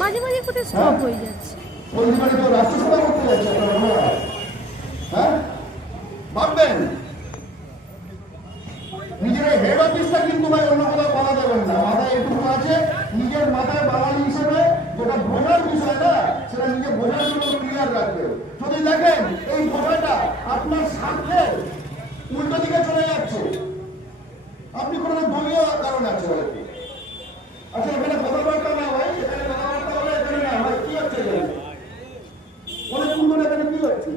মাঝে মাঝে কোথায় স্টপ হয়ে যাচ্ছে। নিজের মাথায় এটুকু হিসেবে যেটা বোঝার বিষয় সেটা নিজে বোঝার জন্য ক্লিয়ার রাখবে দেখেন এই বোঝাটা আপনার স্বার্থে উল্টো চলে যাচ্ছে। আপনি কোনো দলীয় কারণ আছে হয়তো আচ্ছা এখানে কথাবার্তা না ভাই এখানে কথাবার্তা হলে এখানে না ভাই কি হচ্ছে এখানে অনেকক্ষণ ধরে এখানে কি হচ্ছে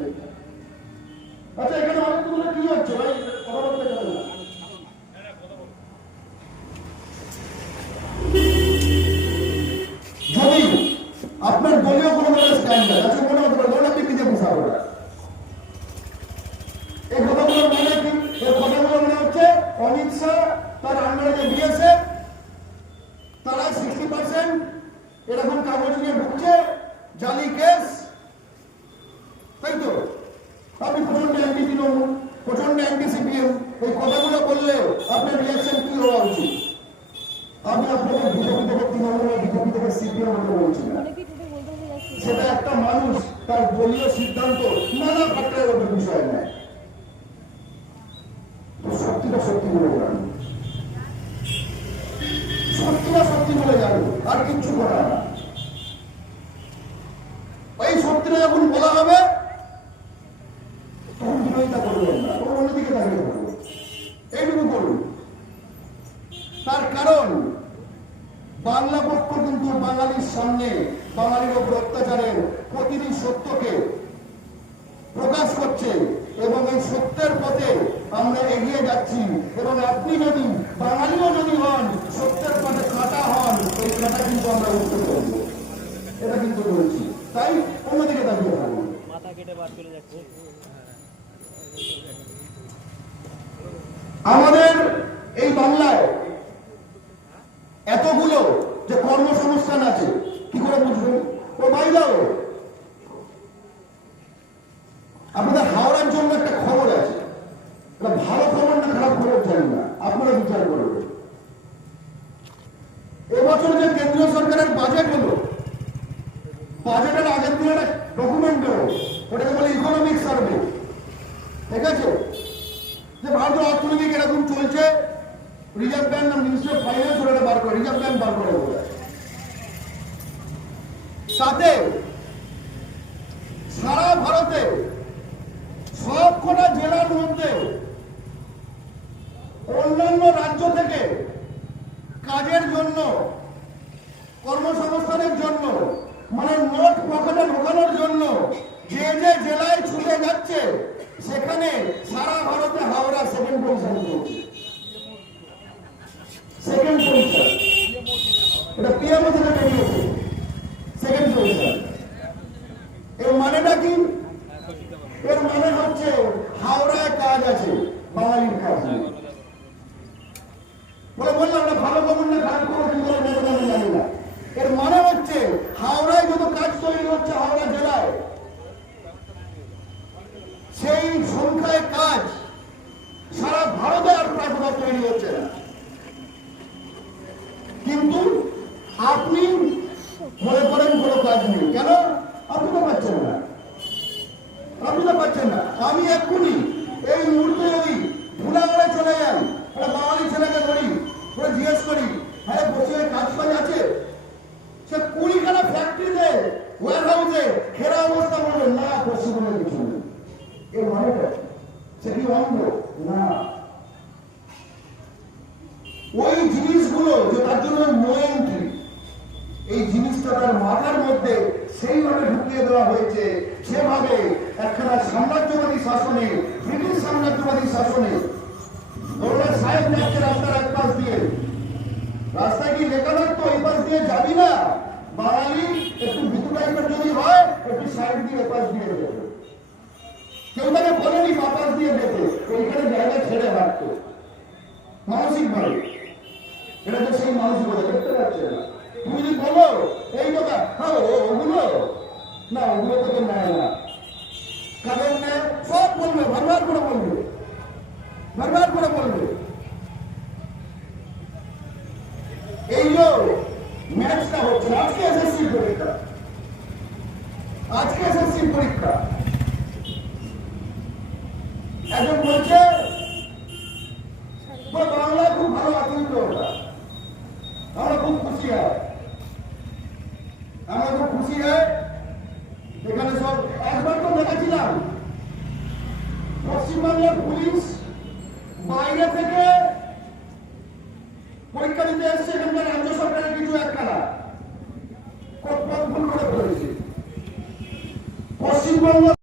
আচ্ছা এখানে অনেকক্ষণ ধরে কি হচ্ছে ভাই কথাবার্তা কেন না যদি আপনার দলীয় কোনো ধরনের স্ট্যান্ডার্ড আছে মনে হতে পারে ধরুন আপনি বিজেপি সাপোর্টার এই কথাগুলো মানে কি এই কথাগুলো মনে হচ্ছে অমিত শাহ তার আন্ডারে যে তারা সিক্সটি পার্সেন্ট এরকম কাগজ নিয়ে ঢুকছে, জালি কেস। তাই তো? আপনি প্রচণ্ড অ্যান্টি তৃণমূল প্রচণ্ড অ্যান্টি এই কথাগুলো বললে আপনার রিয়াকশন কি হওয়া উচিত? আমি আপনাকে বিজেপি থেকে তৃণমূল বিজেপি থেকে সিপিএম বলছি সেটা একটা মানুষ তার দলীয় সিদ্ধান্ত নানা ফ্যাক্টরের উপর বিষয় নেয়। সত্যিটা সত্যি বলে জানো সত্যিটা সত্যি বলে জানো আর কিচ্ছু করা না। এই সত্যিটা যখন বলা হবে, তখন বিরোধিতা করবেন না, তখন অন্যদিকে দাঁড়িয়ে থাকবে এইটুকু করুন। তার কারণ, বাংলা পক্ষ কিন্তু বাঙালির সামনে, বাঙালির ওপর অত্যাচারের প্রতিটি সত্যকে প্রকাশ করছে এবং এই সত্যের পথে আমরা এগিয়ে যাচ্ছি এবং আপনি যদি বাঙালিও যদি হন সত্যের পথে কাটা হন এই কাটা কিন্তু আমরা উঠতে করব এটা কিন্তু বলছি। তাই অন্যদিকে দাঁড়িয়ে থাকব মাথা কেটে বার চলে যাচ্ছে আমাদের এই বাংলায় এতগুলো যে কর্মসংস্থান আছে কি করে বুঝবেন? ও বাইলাও আপনাদের হাওড়ার জন্য একটা খবর আছে এটা ভালো খবর না খারাপ খবর জানি না আপনারা বিচার করবেন এবছর যে কেন্দ্রীয় সরকারের বাজেট হলো বাজেটের আগের দিনের ডকুমেন্ট বেরো ওটাকে বলে ইকোনমিক সার্ভে ঠিক আছে? যে ভারতের অর্থনীতি কীরকম চলছে রিজার্ভ ব্যাংক না মিনিস্ট্রি অফ ফাইন্যান্স ওটা বার করে রিজার্ভ ব্যাংক বার করে সাথে সারা ভারতে সব কটা জেলার মধ্যে অন্যান্য রাজ্য থেকে কাজের জন্য, কর্মসংস্থানের জন্য মানে নোট পকেটে ঢোকানোর জন্য যে যে জেলায় ছুটে যাচ্ছে, সেখানে সারা ভারতে Howrah second position second position এটা থেকে বেরিয়েছে সেকেন্ড পজিশন এর মানেটা কি? এর মানে হচ্ছে হাওড়ায় কাজ আছে, বাঙালির কাজ। বলে ভালো খবর না, খারাপ খবর কি করে নেবে আমি জানি না এর মানে হচ্ছে, হাওড়ায় যত কাজ তৈরি হচ্ছে হাওড়া জেলায়, সেই সংখ্যায় কাজ সারা ভারতে আর প্রায় তৈরি হচ্ছে না। কিন্তু আপনি মনে করেন কোনো কাজ নেই। কেন? আপনি তো পাচ্ছেন না। আপনি তো পাচ্ছেন না। আমি এক্ষুনি এই মুহূর্তে যদি ভুলাগড়ে চলে যাই, একটা বাঙালি ছেলেকে ধরি করে জিজ্ঞেস করি হ্যাঁ বসে কাজ কাজ আছে? সে কুড়িখানা ফ্যাক্টরিতে ওয়ার ঘেরা অবস্থা বলবে না পশ্চিমবঙ্গের কিছু নেই। এর মানেটা সে কি অন্ধ? না। ওই জিনিসগুলো যে তার জন্য নো এন্ট্রি এই জিনিসটা তার মাথার মধ্যে সেইভাবে ঢুকিয়ে দেওয়া হয়েছে। সেভাবে একখানা সাম্রাজ্যবাদী শাসনে, ব্রিটিশ সাম্রাজ্যবাদী শাসনে সাহেব যাচ্ছে রাস্তার এক পাশ দিয়ে রাস্তায় কি থাকতো এই পাশ দিয়ে যাবি না? বাঙালি, একটু ভিতু টাইপের যদি হয়, একটু সাইড দিয়ে এপাশ দিয়ে দেবে। কেউ তাকে বলেনি বাপাস দিয়ে যেতে ওইখানে জায়গা ছেড়ে রাখতো মানসিক ভাবে। এটা তো সেই মানসিকতা দেখতে পাচ্ছে না। তুমি যদি বলো, এই কথা হ্যাঁ ওগুলো? না, ওগুলো তোকে নেয় না। কারণ সব বলবে, বারবার করে বলবে। বারবার করে বলবে এই লোক ম্যাচটা হচ্ছে না। আজকে এসএসসি পরীক্ষা আজকে পরীক্ষা। একজন বলছে "বা বাংলায় খুব ভালো আতঙ্ক আমরা খুব খুশি হয়। আমরা খুব খুশি হয়। এখানে সব, একবার তো দেখেছিলাম পশ্চিমবাংলার পুলিশ বাইরে থেকে পরীক্ষা দিতে এসছে। এখানকার রাজ্য সরকারের কিছু একখানা। ভুল করে ফেলেছে পশ্চিমবঙ্গ